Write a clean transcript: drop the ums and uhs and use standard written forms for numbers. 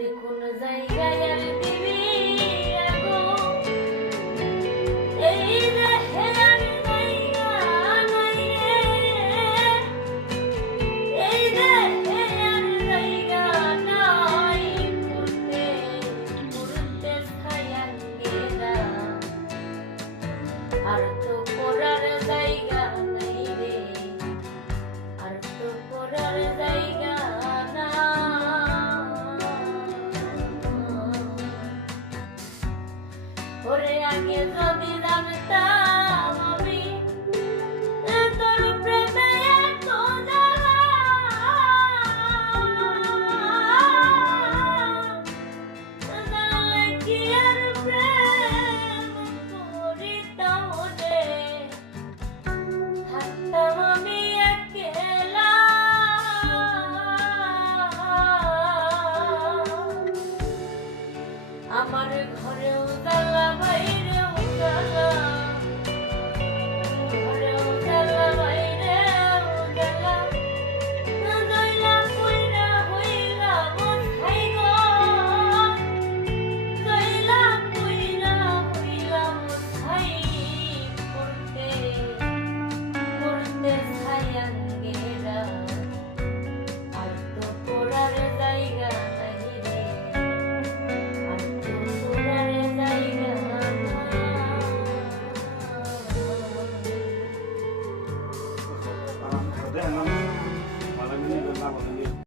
ওরে কোন জায়গায় আর দিবি আগুন, এই দেহে আর জায়গা নাই রে, এই দেহে আর জায়গা নাই, মরতে মরতে ছায়াঙ্গেরা, আর তো পড়ার জায়গা নাই রে, আর তো পড়ার জায়গা না। ওরে আগে যদি জানতাম